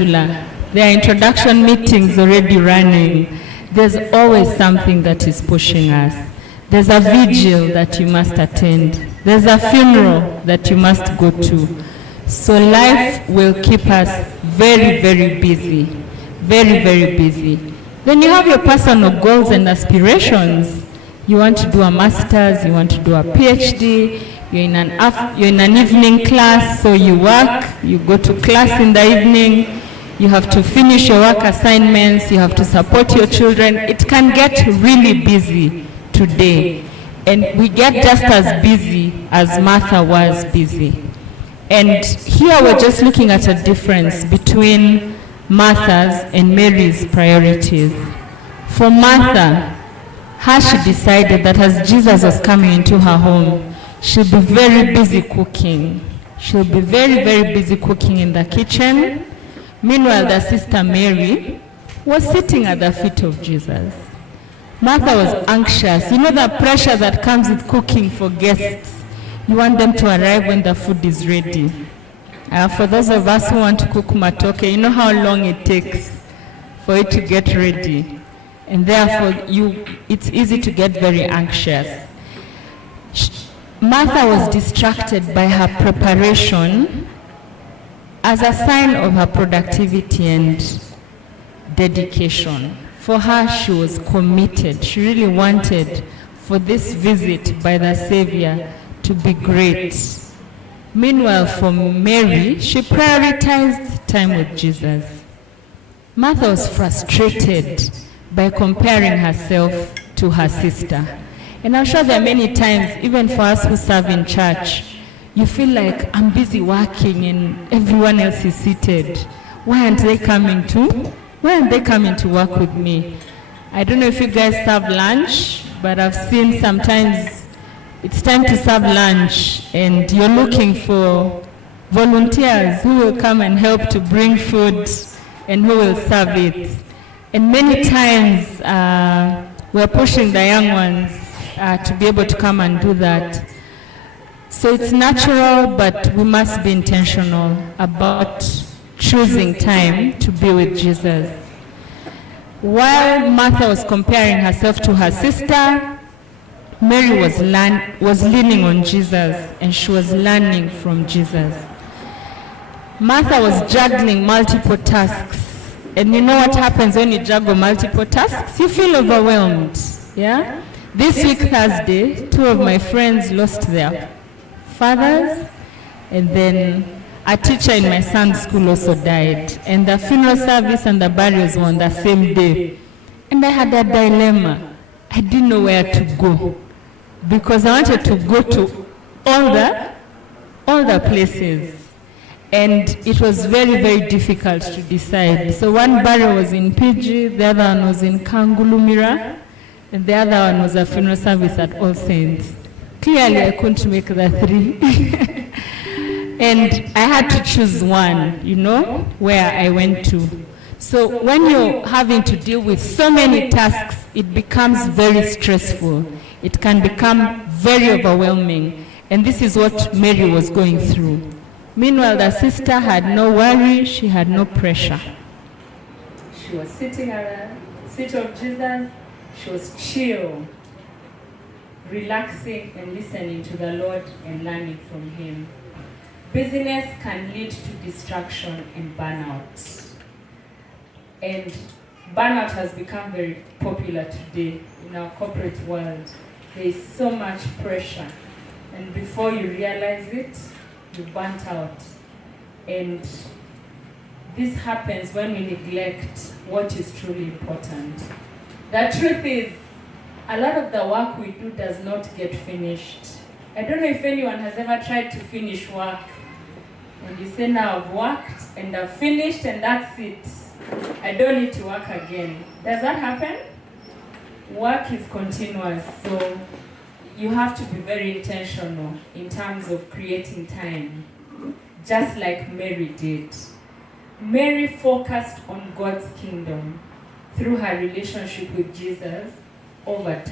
Angela. There are introduction meetings already running. There's always something that is pushing us. There's a vigil that you must attend. There's a funeral that you must go to. So life will keep us very, very busy. Very, very busy. Then you have your personal goals and aspirations. You want to do a master's, you want to do a PhD, you're in an evening class, so you work, you go to class in the evening, you have to finish your work assignments, you have to support your children. It can get really busy today. And we get just as busy as Martha was busy. And here we're just looking at a difference between Martha's and Mary's priorities. For Martha, she decided that as Jesus was coming into her home, she'll be very busy cooking. She'll be very, very busy cooking in the kitchen. Meanwhile, the sister Mary was sitting at the feet of Jesus. Martha was anxious. You know the pressure that comes with cooking for guests. You want them to arrive when the food is ready. For those of us who want to cook matoke, you know how long it takes for it to get ready. And therefore, it's easy to get very anxious. Martha was distracted by her preparation as a sign of her productivity and dedication. For her, she was committed. She really wanted for this visit by the Savior to be great. Meanwhile, for Mary, she prioritized time with Jesus. Martha was frustrated by comparing herself to her sister. And I'm sure there are many times, even for us who serve in church, you feel like, I'm busy working and everyone else is seated. Why aren't they coming to work with me? I don't know if you guys serve lunch, but I've seen sometimes it's time to serve lunch and you're looking for volunteers who will come and help to bring food and who will serve it. And many times we're pushing the young ones to be able to come and do that. So it's natural, but we must be intentional about choosing time to be with Jesus. While Martha was comparing herself to her sister, Mary was leaning on Jesus and she was learning from Jesus. Martha was juggling multiple tasks. And you know what happens when you juggle multiple tasks? You feel overwhelmed. Yeah? This week, Thursday, 2 of my friends lost their fathers, and then a teacher in my son's school also died. And the funeral service and the burials were on the same day. And I had a dilemma. I didn't know where to go because I wanted to go to all the places. And it was very, very difficult to decide. So one burial was in PG, the other one was in Kangulumira, and the other one was a funeral service at All Saints. Clearly, I couldn't make the 3. And I had to choose one, where I went to. So when you're having to deal with so many tasks, it becomes very stressful. It can become very overwhelming. And this is what Mary was going through. Meanwhile, the sister had no worry, she had no pressure. She was sitting at the feet of Jesus, she was chill, relaxing and listening to the Lord and learning from Him. Busyness can lead to distraction and burnout. And burnout has become very popular today in our corporate world. There is so much pressure, and before you realize it, you burnt out. And this happens when we neglect what is truly important. The truth is, a lot of the work we do does not get finished. I don't know if anyone has ever tried to finish work. And you say, now I've worked and I've finished and that's it. I don't need to work again. Does that happen? Work is continuous, so you have to be very intentional in terms of creating time, just like Mary did. Mary focused on God's kingdom through her relationship with Jesus over time.